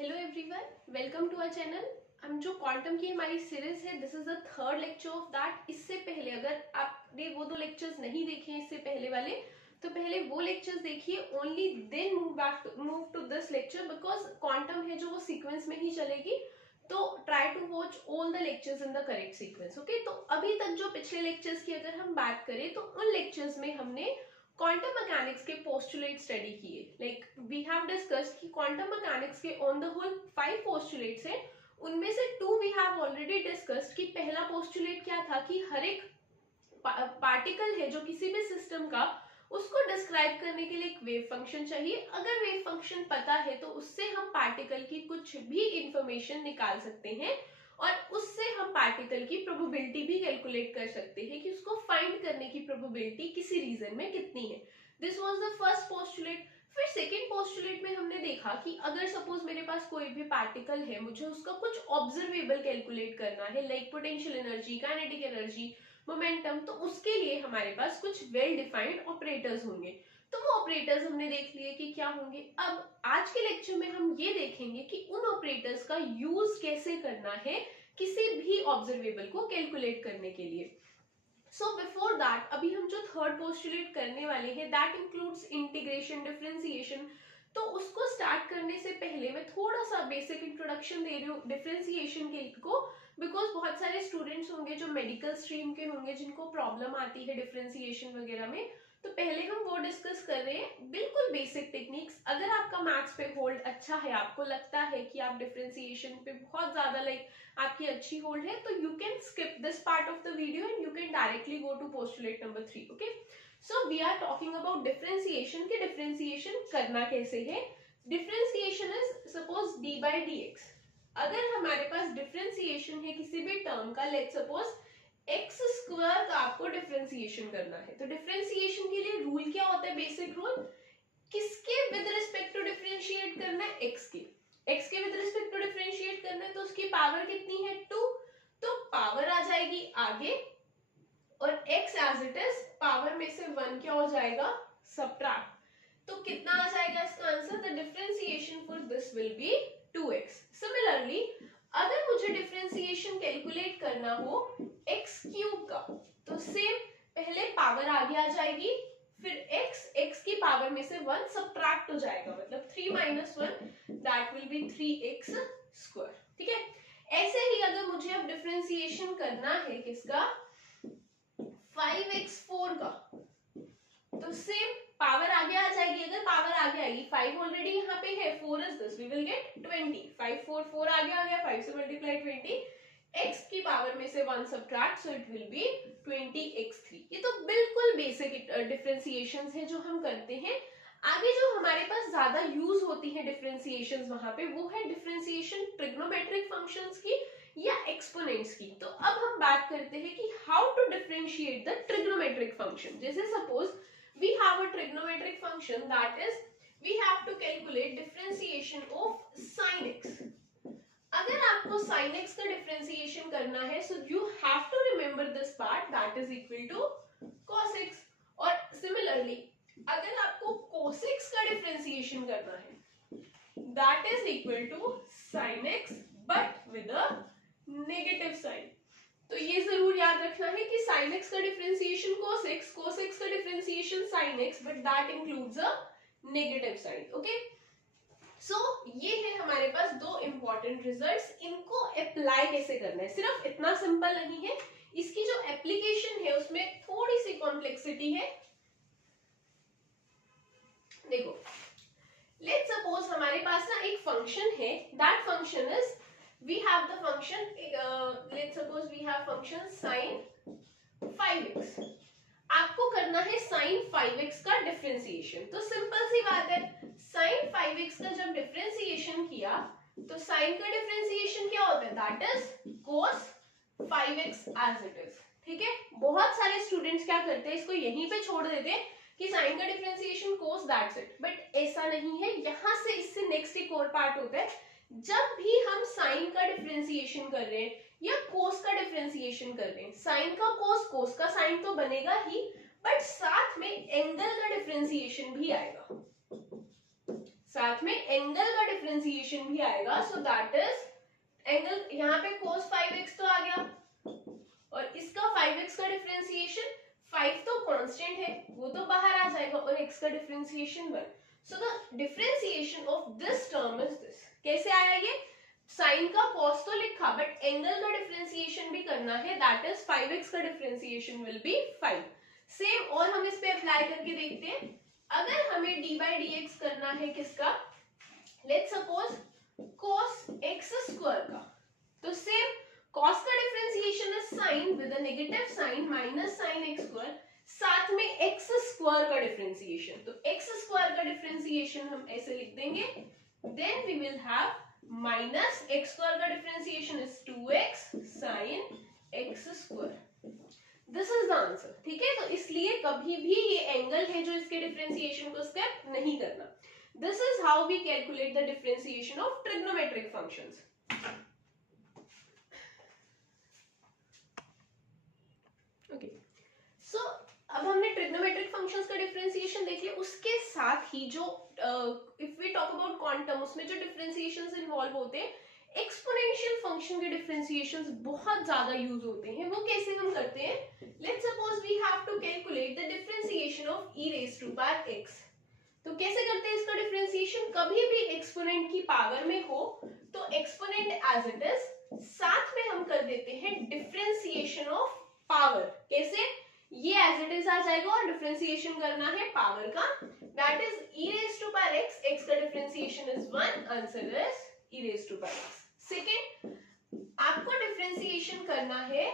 Hello everyone, welcome to our channel. हम जो quantum की हमारी सीरीज है, this is the third lecture of that. इससे पहले अगर आपने वो दो लेक्चर्स नहीं देखे इससे पहले वाले, तो पहले वो लेक्चर्स देखिए, only then move to this lecture, because quantum है जो वो सीक्वेंस में ही चलेगी। तो try to watch all the lectures in the correct sequence. Okay, तो अभी तक जो पिछले लेक्चर्स की अगर हम बात करें तो उन लेक्चर्स में हमने क्वांटम मैकेनिक्स के पोस्टुलेट स्टडी किए। लाइक वी हैव डिस्कस्ड कि क्वांटम मैकेनिक्स के ऑन द होल 5 पोस्टुलेट्स हैं, उनमें से 2 वी हैव ऑलरेडी डिस्कस्ड। कि पहला पोस्टुलेट क्या था कि हर एक पार्टिकल है जो किसी भी सिस्टम का, उसको डिस्क्राइब करने के लिए एक वेव फंक्शन चाहिए। अगर वेव फंक्शन पता है तो उससे हम पार्टिकल की कुछ भी इंफॉर्मेशन निकाल सकते हैं और उससे हम पार्टिकल की प्रोबेबिलिटी भी कैलकुलेट कर सकते हैं कि उसको फाइंड करने की प्रोबेबिलिटी किसी रीजन में कितनी है। This was the first postulate. फिर सेकेंड पोस्टुलेट में हमने देखा कि अगर सपोज मेरे पास कोई भी पार्टिकल है, मुझे उसका कुछ ऑब्जर्वेबल कैलकुलेट करना है, like potential energy, kinetic energy, momentum, तो उसके लिए हमारे पास कुछ वेल डिफाइंड ऑपरेटर्स होंगे। तो वो ऑपरेटर्स हमने देख लिए कि क्या होंगे। अब आज के लेक्चर में हम ये देखेंगे कि उन ऑपरेटर्स का यूज कैसे करना है किसी भी ऑब्जर्वेबल को कैलकुलेट करने के लिए। सो बिफोर दैट, अभी हम जो थर्ड पोस्टुलेट करने वाले हैं, दैट इंक्लूड्स इंटीग्रेशन, डिफरेंशिएशन। तो उसको स्टार्ट करने से पहले मैं थोड़ा सा बेसिक इंट्रोडक्शन दे रही हूँ डिफरेंशिएशन के को, बिकॉज बहुत सारे स्टूडेंट्स होंगे जो मेडिकल स्ट्रीम के होंगे जिनको प्रॉब्लम आती है डिफरेंशिएशन वगैरह में। तो पहले हम वो डिस्कस कर रहे हैं, बिल्कुल बेसिक टेक्निक्स। अगर आपका मैथ्स पे होल्ड अच्छा है, आपको लगता है कि आप डिफरेंशिएशन पे बहुत ज्यादा लाइक आपकी अच्छी होल्ड है, तो you can skip this part of the video and you can directly go to postulate number 3। Okay, so we are talking about differentiation के डिफरेंशिएशन करना कैसे है। Differentiation is suppose D by D X. अगर हमारे पास differentiation है किसी भी term का, लेट्स सपोज एक्स स्क्वायर का आपको डिफरेंशिएशन करना है, तो डिफरेंशिएशन के लिए रूल क्या होता है, बेसिक रूल, किसके विद रिस्पेक्ट टू डिफरेंशिएट करना है, एक्स के। एक्स के विद रिस्पेक्ट टू डिफरेंशिएट करना है तो उसकी पावर कितनी है, 2, तो पावर आ जाएगी आगे, और x as it is, power में से 1 क्या हो जाएगा, सबट्रैक्ट। तो कितना आ जाएगा इसका answer, the differentiation for this will be 2x। Similarly अगर मुझे डिफरेंशिएशन कैलकुलेट करना हो एक्स क्यूब का, तो सेम, पहले पावर आगे आ जाएगी, फिर x की पावर में से 1 सबट्रैक्ट हो जाएगा, मतलब 3 minus 1, that will B 3x square. ठीक है, ऐसे ही अगर मुझे अब डिफरेंशिएशन करना है किसका, 5x4 का, तो सेम पावर आगे आ जाएगी। अगर पावर आगे आएगी, 5 ऑलरेडी यहाँ पे है, 4 is this, we will get 20, 5 4 4 आगे आ गया, 5 से मल्टीप्लाई 20, x की पावर में से 1 subtract, so it will be 20x3। ये तो बिल्कुल बेसिक डिफरेंशिएशंस है जो हम करते हैं। आगे जो हमारे पास ज्यादा यूज होती है डिफरेंशिएशंस वहां पे, वो है डिफरेंशिएशन ट्रिग्नोमेट्रिक फंक्शंस की या एक्सपोनेंट्स की। तो अब हम बात करते हैं कि how to differentiate the trigonometric function. जैसे suppose we have a trigonometric function, that is we have to calculate differentiation of sin x. अगर आपको sin x का differentiation करना है, so you have to remember this part, that is equal to cos x. और similarly अगर आपको cos x का differentiation करना है, that is equal to sin x but with a negative sign. तो ये जरूर याद रखना है कि sin x का डिफरेंशिएशन cos x का differentiation sin x, but that includes a negative sign. Okay, so ये है हमारे पास दो इंपॉर्टेंट रिजल्ट्स। इनको अप्लाई कैसे करना है, सिर्फ इतना सिंपल नहीं है, इसकी जो एप्लीकेशन है उसमें थोड़ी सी कॉम्प्लेक्सिटी है। देखो, लेट्स सपोज हमारे पास ना एक फंक्शन है, that function is, we have the function, let's suppose we have function sin 5x। आपको करना है sin 5x का डिफरेंशिएशन। तो सिंपल सी बात है, sin 5x का जब डिफरेंशिएशन किया तो sin का डिफरेंशिएशन क्या होता है, that is cos 5x as it is. ठीक है, बहुत सारे स्टूडेंट्स क्या करते हैं, इसको यहीं पे छोड़ देते हैं कि sin का differentiation cos, that's it. But ऐसा नहीं है, यहां से इससे नेक्स्ट एक और पार्ट होता है, जब भी हम साइन का डिफरेंशिएशन कर रहे हैं या कोस का डिफरेंशिएशन कर रहे हैं, साइन का कोस, कोस का साइन तो बनेगा ही, बट साथ में एंगल का डिफरेंशिएशन भी आएगा। साथ में एंगल का डिफरेंशिएशन भी आएगा। सो दैट इज एंगल, यहाँ पे cos 5x तो आ गया और इसका 5x का डिफरेंशिएशन, 5 तो कांस्टेंट है वो तो बाहर आ जाएगा, और x का differentiation 1। So the differentiation of this term is this. कैसे आया ये? साइन का cos तो लिखा बट एंगल का डिफरेंशिएशन भी करना है, दैट इज 5x का डिफरेंशिएशन विल बी 5। सेम और हम इस पे अप्लाई करके देखते हैं। अगर हमें d by dx करना है किसका, let's suppose cos x square का, तो सेम cos का differentiation is sine with a negative sign minus sine x square, साथ में x स्क्वायर का डिफरेंशिएशन, तो x स्क्वायर का डिफरेंशिएशन हम ऐसे लिख देंगे, then we will have minus x square का differentiation is 2x sin x square. This is the answer. ठीक है, तो इसलिए कभी भी ये एंगल है जो इसके डिफरेंशिएशन को स्किप नहीं करना। This is how we calculate the differentiation of trigonometric functions. Okay, so अब हमने ट्रिग्नोमेट्रिक फंक्शंस का डिफरेंशिएशन देख लिया। उसके साथ ही जो if we talk about quantum, उसमें जो डिफरेंशिएशंस इन्वॉल्व होते हैं, एक्सपोनेंशियल फंक्शन के डिफरेंशिएशंस बहुत ज्यादा यूज होते हैं। वो कैसे हम करते हैं? Let's suppose we have to calculate the differentiation of e raise to power x। तो कैसे करते हैं इसका डिफरेंशिएशन? कभी भी एक्सपोनेंट की पावर में हो तो एक्सपोनेंट एज इट इज, साथ में हम कर देते हैं डिफरेंशिएशन ऑफ पावर। कैसे? ये एज इट इज आ जाएगा और डिफरेंशिएशन करना है पावर का, that is e raise to power x। x का differentiation is 1, answer is e raise to power x। Second, आपको डिफरेंशिएशन करना है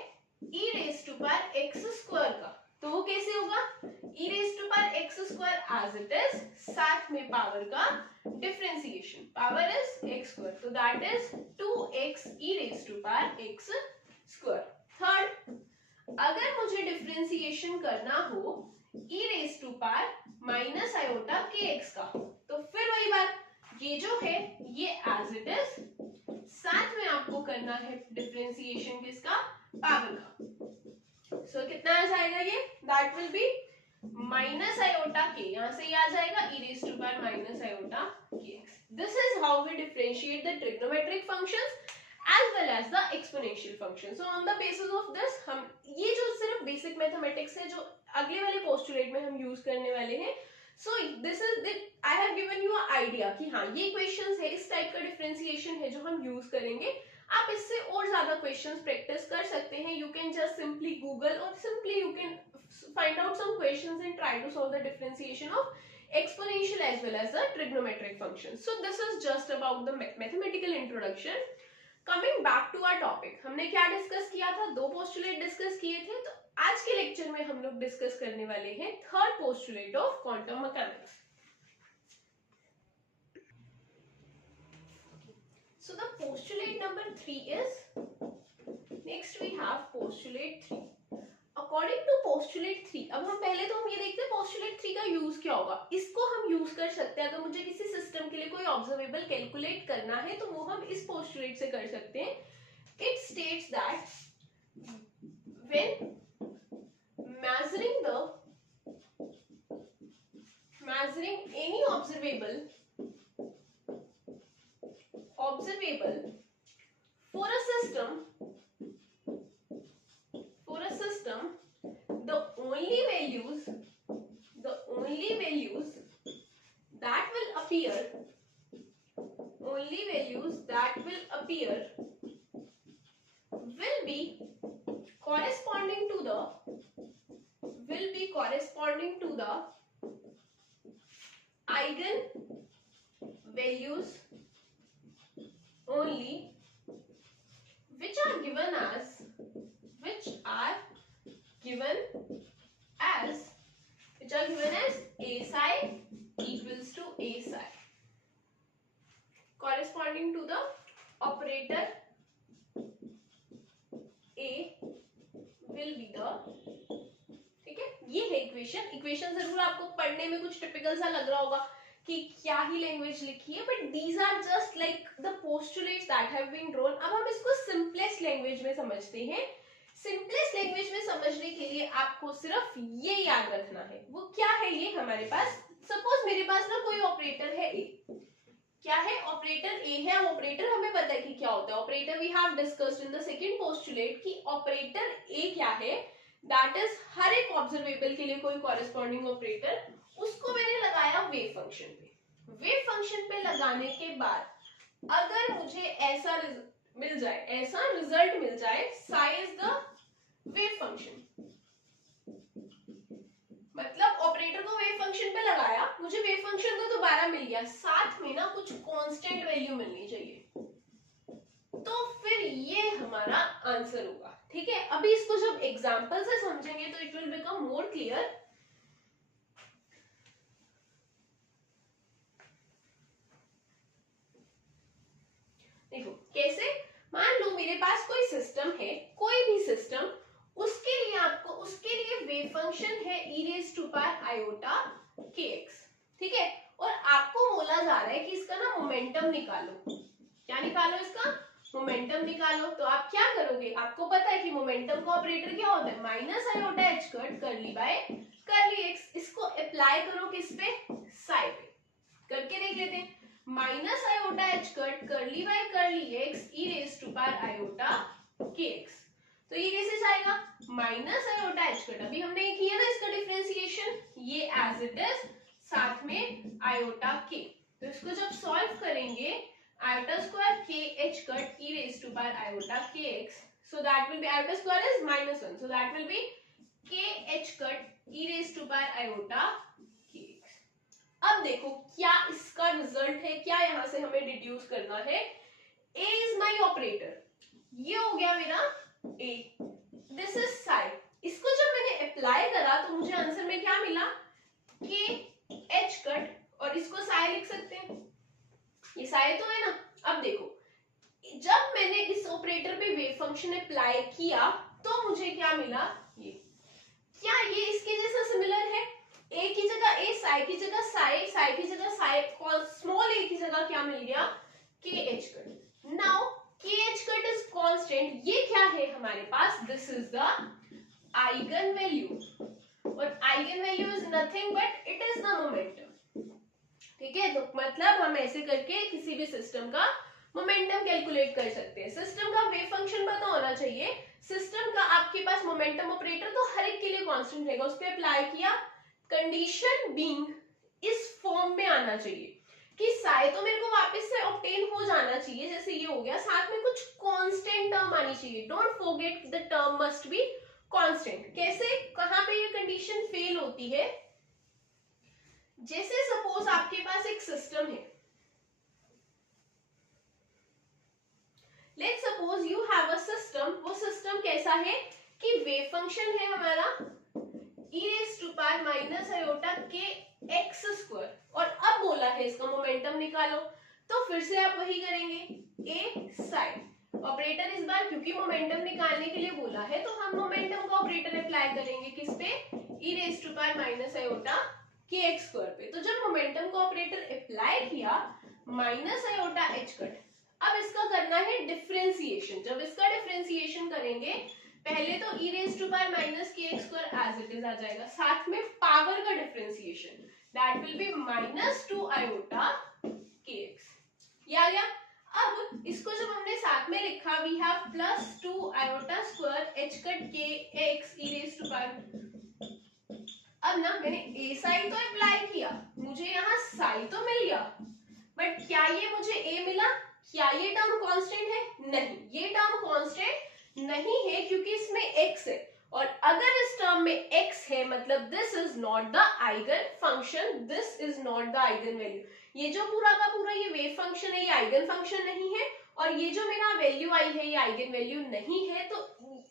e raise to power x square का, तो वो कैसे होगा? e raise to power x square as it is, साथ में पावर का differentiation, power is x square, तो that is 2x e raise to power x square. Third, अगर मुझे डिफरेंशिएशन करना हो e raise to power minus iota kx का, तो फिर वही बात, ये जो है ये एज इट इज, साथ में आपको करना है डिफरेंशिएशन किसका? पावर का। सो कितना आ जाएगा ये? That will be minus iota k, यहां से ये आ जाएगा e raise to power minus iota kx। This is how we differentiate the trigonometric functions as well as the exponential function. So on the basis of this, हम ये जो सिर्फ basic mathematics है जो अगले वाले पोस्टुलेट में हम यूज करने वाले हैं। So this is the I have given you an idea कि हाँ ये क्वेश्चंस है, इस टाइप का डिफरेंशिएशन है जो हम यूज करेंगे। आप इससे और ज्यादा क्वेश्चंस प्रैक्टिस कर सकते हैं। You can just simply Google or simply you can find out some questions and try to solve the differentiation of exponential as well as the trigonometric functions. So this is just about the mathematical introduction. Coming back to our topic, हमने क्या discuss किया था? 2 postulate discuss किए थे। तो आज के lecture में हम लोग डिस्कस करने वाले हैं third postulate of quantum mechanics. So the postulate number 3 is, next we have postulate 3। According to postulate 3, अब हम पहले तो हम ये देखते हैं पोस्टुलेट 3 का यूज क्या होगा। इसको हम यूज कर सकते हैं अगर मुझे किसी सिस्टम के लिए कोई ऑब्जर्वेबल कैलकुलेट करना है, तो वो हम इस पोस्टुलेट से कर सकते हैं। It states that when measuring any observable for a system, the only values that will appear will be corresponding to the eigen values only, which are given as a psi equals to a psi, corresponding to the operator a will be the, ठीक है। ये है equation जरूर आपको पढ़ने में कुछ typical सा लग रहा होगा कि क्या ही लैंग्वेज लिखी है, but these are just like the postulates that have been drawn. अब हम इसको सिंपलेस्ट लैंग्वेज में समझते हैं। सिंपलेस्ट लैंग्वेज में समझने के लिए आपको सिर्फ ये याद रखना है। वो क्या है? ये हमारे पास, सपोज मेरे पास ना कोई ऑपरेटर है ए, ऑपरेटर ए है, ऑपरेटर हमें पता है कि क्या होता है operator, we have discussed in the second postulate कि ऑपरेटर ए क्या है, दैट इज हर एक ऑब्जर्वेबल के लिए कोई कॉरेस्पॉन्डिंग ऑपरेटर, उसको मैंने लगाया वेव फंक्शन पे। वेव फंक्शन पे लगाने के बाद अगर मुझे ऐसा मिल जाए, ऐसा रिजल्ट मिल जाए, Sai is the wave function, मतलब ऑपरेटर को वेव फंक्शन पे लगाया, मुझे वेव फंक्शन तो दोबारा मिल गया, साथ में ना कुछ कांस्टेंट वैल्यू मिलनी चाहिए, तो फिर ये हमारा आंसर होगा। ठीक है, अभी इसको जब एग्जांपल से समझेंगे तो it will become more clear. देखो कैसे, मान लो मेरे पास कोई सिस्टम है, कोई भी सिस्टम, उसके लिए आपको, उसके लिए वेव फंक्शन है e raise to power iota kx, ठीक है, और आपको बोला जा रहा है कि इसका ना मोमेंटम निकालो। क्या निकालो? इसका मोमेंटम निकालो। तो आप क्या करोगे, आपको पता है कि मोमेंटम का ऑपरेटर क्या होता है, minus iota h cut curly by curly x। इसको अप्लाई करो किस पे, साई पे, करके देख लेते हैं। Minus iota h cut curly by curly x e raise to power iota kx, तो ये कैसे जाएगा, माइनस आयोटा h कट, अभी हमने ये किया ना इसका डिफरेंशिएशन, ये एज इट इज, साथ में आयोटा k, तो इसको जब सॉल्व करेंगे, iota square k h cut e raise to power iota kx, so that will be, iota square is -1, so that will be k h cut e raise to power iota kx। अब देखो क्या इसका result है, क्या यहां से हमें deduce करना है, a इज माय ऑपरेटर, ये हो गया मेरा a, दिस इज साई। इसको जब मैंने अप्लाई करा तो मुझे आंसर में क्या मिला, k h कट, और इसको साई लिख सकते हैं, ये साई तो है ना। अब देखो जब मैंने इस ऑपरेटर पे वेव फंक्शन अप्लाई किया तो मुझे क्या मिला, ये, क्या ये इसके जैसा सिमिलर है, a की जगह a, साई की जगह साई, साई की जगह साई, स्मॉल a की जगह क्या मिल गया, k h cut. Now k h cut is constant, ये क्या है हमारे पास, this is the eigen value, और eigen value is nothing but it is the momentum. ठीक है, तो मतलब हम ऐसे करके किसी भी सिस्टम का मोमेंटम कैलकुलेट कर सकते हैं। सिस्टम का वेव फंक्शन पता होना चाहिए, सिस्टम का आपके पास मोमेंटम ऑपरेटर तो हर एक के लिए कांस्टेंट रहेगा, उस पर अप्लाई किया, कंडीशन बीइंग इस फॉर्म में आना चाहिए कि साई तो मेरे को वापस से ऑब्टेन हो जाना चाहिए, जैसे ये हो गया, साथ में कुछ कांस्टेंट टर्म आनी चाहिए, don't forget the term must be constant. कैसे, कहां पे ये कंडीशन फेल होती है, जैसे सपोज आपके पास एक सिस्टम है, let's suppose you have a system, वो सिस्टम कैसा है कि वेव फंक्शन है हमारा e raise to power minus iota k x square, और अब बोला है इसका मोमेंटम निकालो, तो फिर से आप वही करेंगे, a साइन ऑपरेटर, इस बार क्योंकि मोमेंटम निकालने के लिए बोला है तो हम मोमेंटम का ऑपरेटर अप्लाई करेंगे किस पे, e raise to power minus iota k x square पे। तो जब मोमेंटम का ऑपरेटर अप्लाई किया, माइनस आयोटा h कट, अब इसका करना है डिफरेंशिएशन। जब इसका डिफरेंशिएशन करेंगे, पहले तो e raise to power minus k x square as it is आ जाएगा, साथ में पावर का differentiation, that will be minus 2 iota k x, ये आ गया। अब इसको जब हमने साथ में लिखा, we have plus 2 iota square h cut k x e raise to power, अब ना मैंने a साइन तो अप्लाई किया, मुझे यहाँ साइन तो मिल गया, बट क्या ये मुझे a मिला, क्या ये टर्म कांस्टेंट है, नहीं, ये टर्म कांस्टेंट नहीं है क्योंकि इसमें x है, और अगर इस टर्म में x है मतलब this is not the eigen function, this is not the eigen value. ये जो पूरा का पूरा ये वेव फंक्शन है, ये आइगन फंक्शन नहीं है, और ये जो मेरा वैल्यू आई है ये आइगन वैल्यू नहीं है, तो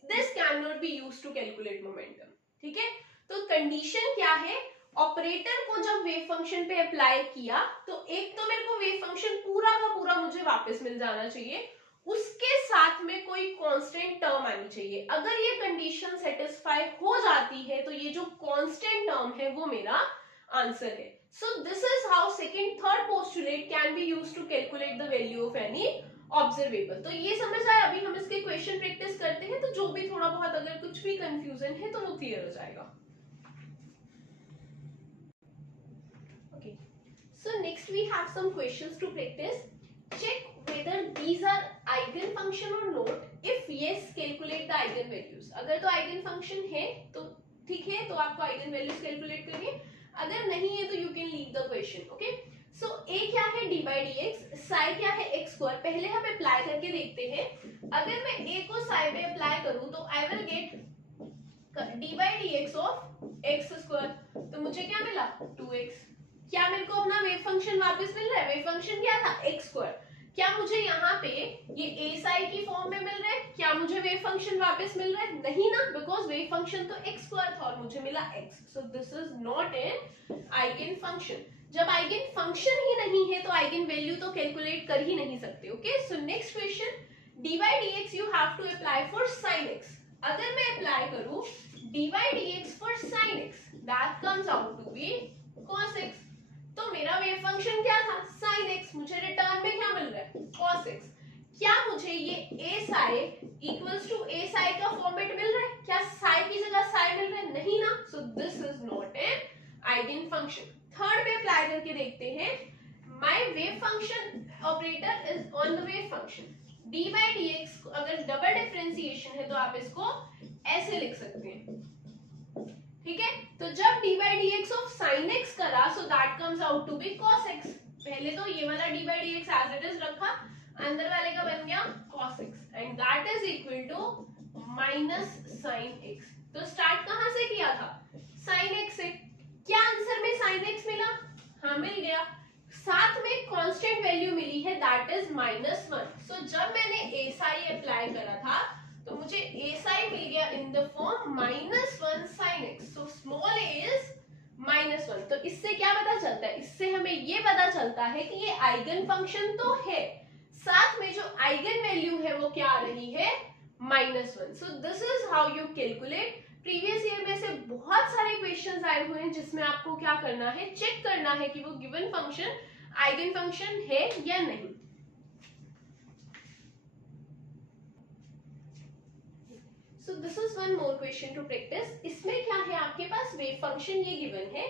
this can not be used to calculate momentum. ठीक है, तो कंडीशन क्या है, ऑपरेटर को जब वेव फंक्शन पे अप्लाई किया तो एक तो मेरे को वेव फंक्शन पूरा का पूरा मुझे वापस मिल जाना चाहिए, उसके साथ में कोई कांस्टेंट टर्म आनी चाहिए। अगर ये कंडीशन सेटिस्फाई हो जाती है तो ये जो कांस्टेंट टर्म है वो मेरा आंसर है। So this is how second third postulate can be used to calculate the value of any observable. तो ये समझ आए, अभी हम इसके क्वेश्चन प्रैक्टिस करते हैं, तो जो भी थोड़ा बहुत अगर कुछ भी कंफ्यूजन है तो वो क्लियर हो जाएगा। Okay, so next we have some questions to practice. check whether these are eigen function or not. If yes, calculate the eigen values. अगर तो eigen function है तो ठीक है, तो आपको eigen values कैलकुलेट करनी है, अगर नहीं है तो you can leave the question. Okay, so a क्या है d by dx, psi क्या है x स्क्वायर. पहले हम अप्लाई करके देखते हैं. अगर मैं a को psi में अप्लाई करूं तो I will get d by dx of x square. तो मुझे क्या मिला 2x. क्या मेरे को अपना वेव फंक्शन वापस मिल रहा है. वेव फंक्शन क्या था x स्क्वायर. क्या मुझे यहाँ पे ये a psi की फॉर्म में मिल रहा है. क्या मुझे वेव फंक्शन वापस मिल रहा है. नहीं ना, बिकॉज वेव फंक्शन तो x स्क्वायर था और मुझे मिला x. So this is not an eigen function. जब आइगन फंक्शन ही नहीं है तो आइगन वैल्यू तो कैलकुलेट कर ही नहीं सकते. Okay, so next question, dy dx you have to apply for sin x. अगर मैं अप्लाई करूं dy dx for sin x, that comes out to be cos x. तो मेरा वेव फंक्शन क्या था sin x, मुझे रिटर्न में क्या मिल रहा है cos x. क्या मुझे ये a psi equals to a psi का फॉर्मेट मिल रहा है. क्या psi की जगह psi मिल रहा है. नहीं ना, सो this is not an eigen function. Third पे अप्लाई करके देखते हैं. My wave function operator is on the wave function. d by dx अगर डबल डिफरेंशिएशन है तो आप इसको ऐसे लिख सकते हैं. ठीक है, तो जब d by dx of sin x करा, so that comes out to be cos x. पहले तो ये वाला d by dx as it is रखा, अंदर वाले का बन गया cos x and that is equal to minus sin x. तो स्टार्ट कहां से किया था sin x से. क्या आंसर में sin x मिला. हाँ मिल गया. साथ में कांस्टेंट वैल्यू मिली है दैट इज -1. सो जब मैंने a psi अप्लाई करा था तो मुझे a psi मिल गया in the form -1 sin x. So small a is -1. तो इससे क्या पता चलता है, इससे हमें ये पता चलता है कि ये आइगन फंक्शन तो है, साथ में जो आइगन वैल्यू है वो क्या आ रही है -1. सो this is how you calculate. Previous year में से बहुत सारे क्वेश्चंस आए हुए हैं जिसमें आपको क्या करना है, चेक करना है कि वो गिवन फंक्शन आइगन फंक्शन है या नहीं. So this is one more question to practice. इसमें क्या है, आपके पास वेव फंक्शन ये गिवन है.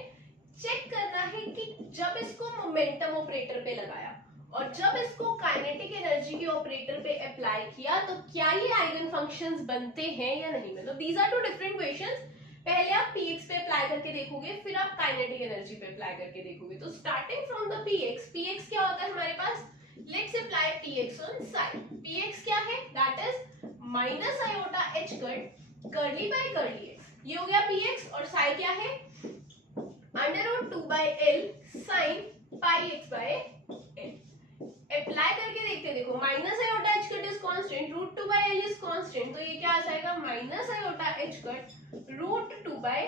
चेक करना है कि जब इसको मोमेंटम ऑपरेटर पे लगाया और जब इसको काइनेटिक एनर्जी के ऑपरेटर पे अप्लाई किया तो क्या ये आइगन फंक्शंस बनते हैं या नहीं. मतलब these are two different questions. पहले आप px पे अप्लाई करके देखोगे, फिर आप काइनेटिक एनर्जी पे अप्लाई करके देखोगे. तो स्टार्टिंग फ्रॉम द px क्या होता है हमारे पास. Let's apply px on psi. px क्या है, that is minus iota h cut curly by curly x. ये हो गया px. और psi क्या है, √2/l sin pi x by l. Apply करके देखते देखो, minus iota h cut is constant, √2/l is constant, तो ये क्या आ जाएगा minus iota h cut √2/l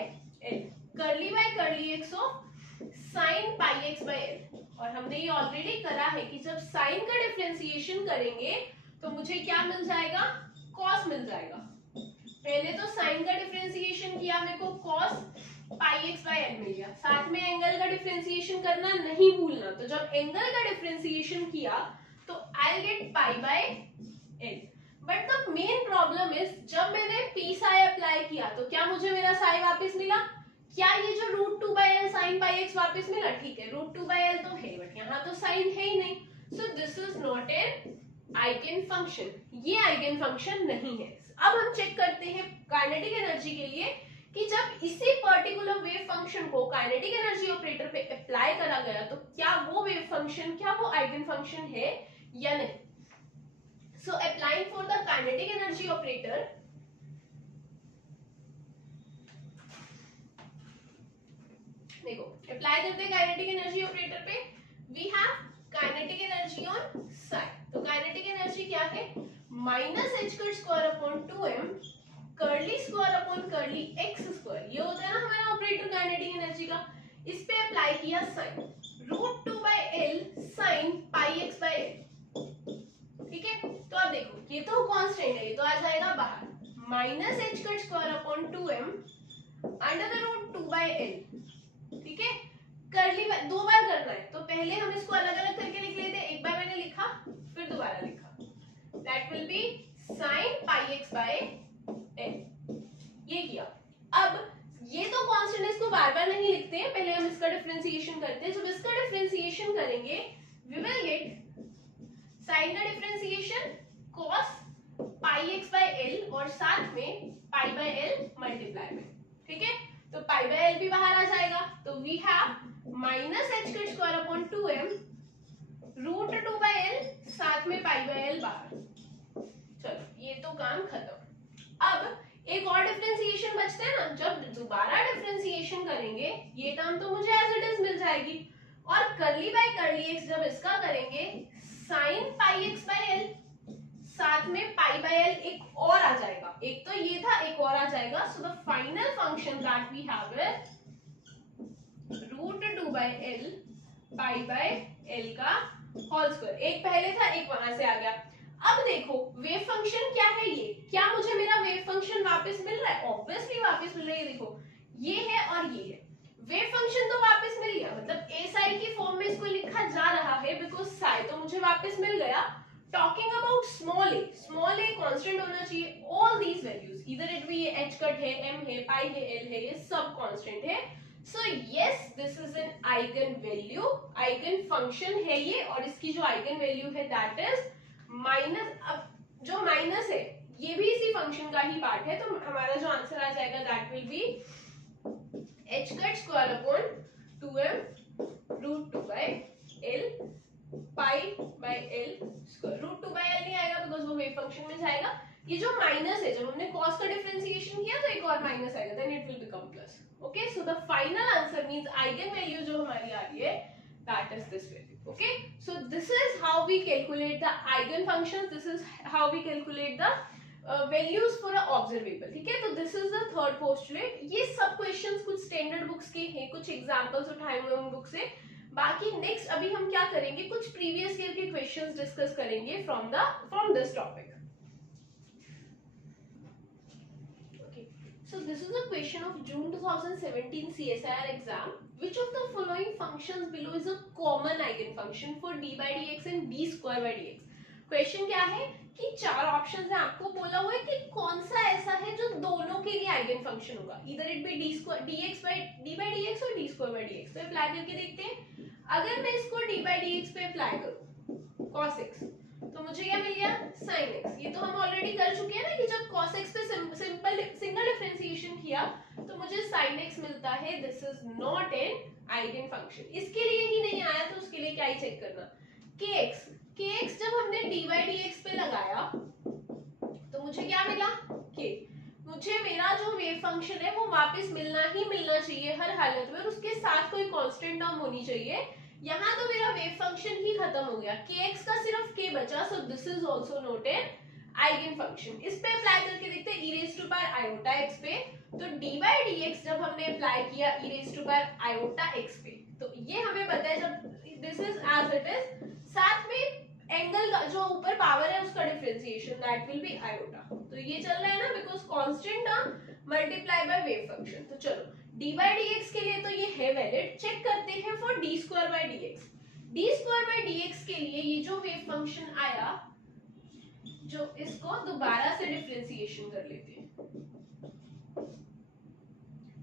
curly by curly x of sin pi x by l. और हमने ये ऑलरेडी करा है कि जब साइन का डिफरेंशिएशन करेंगे तो मुझे क्या मिल जाएगा, cos मिल जाएगा. पहले तो साइन का डिफरेंशिएशन किया, मेरे को cos pi x by l मिल गया. साथ में एंगल का डिफरेंशिएशन करना नहीं भूलना. तो जब एंगल का डिफरेंशिएशन किया तो I'll get pi by l. But the main problem is जब मैंने p psi अप्लाई किया तो क्या मुझे मेरा psi वापस मिला. क्या ये जो √2/l sin pi x वापस मिला. ठीक है, √2/l तो है बट यहाँ तो साइन है ही नहीं. So this is not an eigen function. ये आइगन फंक्शन नहीं है. अब हम चेक करते हैं काइनेटिक एनर्जी के लिए कि जब इसी पर्टिकुलर वेव फंक्शन को काइनेटिक एनर्जी ऑपरेटर पे अप्लाई करा गया तो क्या वो वेव फंक्शन, क्या वो आइगन फंक्शन है या नहीं. So applying for the kinetic energy operator, देखो अप्लाई करते हैं काइनेटिक एनर्जी ऑपरेटर पे. We have kinetic energy on psi. तो काइनेटिक एनर्जी क्या है, -h²/2m curly square upon curly x square. ये होता है ना हमारा ऑपरेटर काइनेटिक एनर्जी का. इस पे अप्लाई किया sin √2/l sin pi x by l. ठीक है, तो अब देखो ये तो कांस्टेंट है, ये तो आ जाएगा बाहर. -h²/2m √2/l. ठीक है, कर्ली दो बार करना है तो पहले हम इसको अलग अलग करके लिख लेते हैं. एक बार मैंने लिखा फिर दोबारा लिखा. That will B sin pi x by l. ये किया. अब ये तो कांस्टेंट है, इसको बार बार नहीं लिखते हैं, पहले हम इसका डिफरेंशिएशन करते हैं. जब इसका डिफरेंशिएशन करेंगे वी विल गेट साइन का differentiation cos pi x by L और साथ में पाई बाय एल मल्टीप्लाई में, ठीक है। तो पाई बाय एल भी बाहर आ जाएगा, तो we have minus H square square upon 2m root 2 by L साथ में पाई बाय एल बाहर। चलो ये तो काम खत्म। अब एक और डिफरेंशिएशन बचता है ना, जब दोबारा डिफरेंशिएशन करेंगे ये टर्म तो मुझे एज इट इज मिल जाएगी, और करली बाय करली एक्स जब इसका करेंगे sine pi x bye L साथ में पाई बाय एल एक और आ जाएगा, एक तो ये था एक और आ जाएगा। So the final function that we have is root 2 by L pi by L का होल स्क्वायर। एक पहले था एक वहां से आ गया। अब देखो वेव फंक्शन क्या है, ये क्या मुझे मेरा वेव फंक्शन वापस मिल रहा है? ऑब्वियसली वापस मिल रही है। देखो ये है और ये है, वेव फंक्शन तो वापस मिल गया, मतलब ए साई की फॉर्म में इसको लिखा जा रहा है बिकॉज साई तो मुझे वापस मिल गया। Talking about small a constant होना चाहिए। ऑल दीज वैल्यूज इधर इट भी एच कट है, एम है, पाई है, एल है, ये सब कांस्टेंट है। So yes this is an eigen value, eigen function है ये, और इसकी जो आइगन वैल्यू है दैट इज माइनस। अब जो माइनस है ये भी इसी फंक्शन का ही पार्ट है, तो हमारा जो आंसर आ जाएगा that will be H cut square upon 2m root 2 by L pi by L square. Root 2 by L नहीं आएगा बिकॉज वो वेव फंक्शन में जाएगा। ये जो माइनस है, जब हमने कॉस का डिफरेंशिएशन किया तो एक और माइनस आएगा, then it will become plus. Okay, so the final answer means eigen value जो हमारी आ रही है that is this value. Okay, so this is how we calculate the eigen functions, this is how we calculate the values for a observable. ठीक है, तो this is the third postulate. ये सब क्वेश्चंस कुछ स्टैंडर्ड बुक्स के हैं, कुछ examples उठाए हुए उन बुक से। बाकी नेक्स्ट अभी हम क्या करेंगे, कुछ प्रीवियस ईयर के क्वेश्चंस डिस्कस करेंगे from this topic. Okay, so this is a question of June 2017 CSIR exam. Which of the following functions below is a common eigen function for d by dx and d square by dx। Question क्या है कि चार options हैं, आपको बोला हुआ है कि कौन सा ऐसा है जो दोनों के लिए आइगन फंक्शन होगा, इधर it be d by dx और d square by dx। तो अप्लाई करके देखते हैं। अगर मैं इसको d by dx पे अप्लाई करूं cos x, तो मुझे क्या मिल गया sin x। ये तो हम ऑलरेडी कर चुके हैं ना कि जब cos x पे सिंपल सिंगल डिफरेंशिएशन किया तो मुझे sin x मिलता है। This is not an eigen function. इसके लिए ही नहीं आया तो उसके लिए क्या ही चेक करना। kx जब हमने d by dx पे लगाया तो मुझे क्या मिला k। मुझे मेरा जो वेव फंक्शन है वो वापस मिलना ही मिलना चाहिए हर हालत में, और उसके साथ कोई कांस्टेंट टर्म होनी चाहिए। यहाँ तो मेरा वेव फंक्शन ही खत्म हो गया, kx का सिर्फ k बचा। सो this is also not an eigen function. इस पे अप्लाई करके देखते हैं e raised to power iota x पे। तो d by dx जब हमने अप्लाई किया e raised to power iota x पे, तो ये हमें पता है जब this is as it is, साथ में एंगल का जो ऊपर पावर है उसका differentiation that will be iota. तो ये चल रहा है ना because constant term multiply by wave function. तो चलो d by dx के लिए तो ये है वैलिड। चेक करते हैं for d square by dx। d square by dx के लिए ये जो वेव फंक्शन आया, जो इसको दोबारा से डिफरेंशिएशन कर लेते हैं।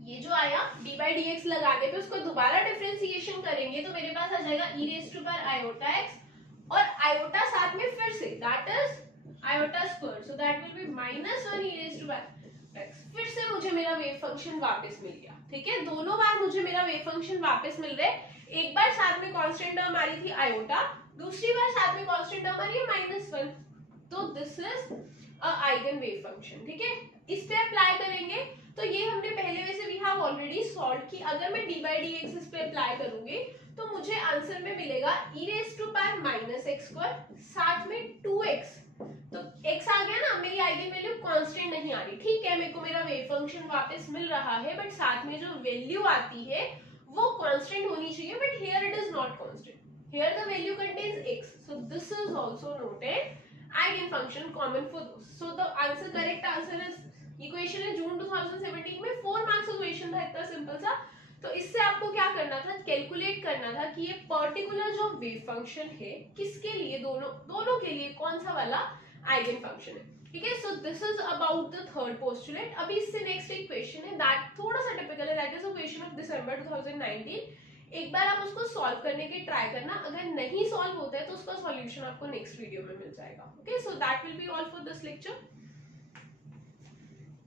ये जो आया d by dx लगाने पे उसको दोबारा डिफरेंशिएशन करेंगे तो मेरे पास आ जाएगा e raised to power iota x, और आयोटा साथ में फिर say that is iota square. So that will B -1 e raised to power x। फिर से मुझे मेरा वेव फंक्शन वापस मिल गया। ठीक है, दोनों बार मुझे मेरा वेव फंक्शन वापस मिल रहा है। एक बार साथ में कांस्टेंट टर्म आ रही थी आयोटा, दूसरी बार साथ में कांस्टेंट टर्म आ रही है -1। तो this is a eigen wave function. ठीक है, इस पे अप्लाई करेंगे तो ये हमने पहले वैसे वी हैव ऑलरेडी सॉल्व की। अगर मैं d by dx इस पे अप्लाई करूंगी तो मुझे आंसर में मिलेगा e raised to power -x square साथ में 2x। तो x आ गया ना, मेरी आइगन वैल्यू कांस्टेंट नहीं आ रही। ठीक है, मेरे को मेरा वेव फंक्शन वापस मिल रहा है, बट साथ में जो वैल्यू आती है वो कांस्टेंट होनी चाहिए, but here it is not constant. Here the value contains x, so this is also not an eigen function common for those. So the answer, correct answer is, ये question है जून 2017 में, 4 marks का question था, इतना simple सा। तो इससे आपको क्या करना था, कैलकुलेट करना था कि ये पर्टिकुलर जो वेव फंक्शन है किसके लिए, दोनों के लिए कौन सा वाला आइगन फंक्शन है। ठीक है, so this is about the third postulate. अभी इससे नेक्स्ट एक क्वेश्चन है दैट थोड़ा सा टिपिकल है, that is a question of December 2019। एक बार आप उसको सॉल्व करने के ट्राई करना, अगर नहीं सॉल्व होता है तो उसका सॉल्यूशन आपको नेक्स्ट वीडियो में मिल जाएगा। Okay, so that will be all for this lecture.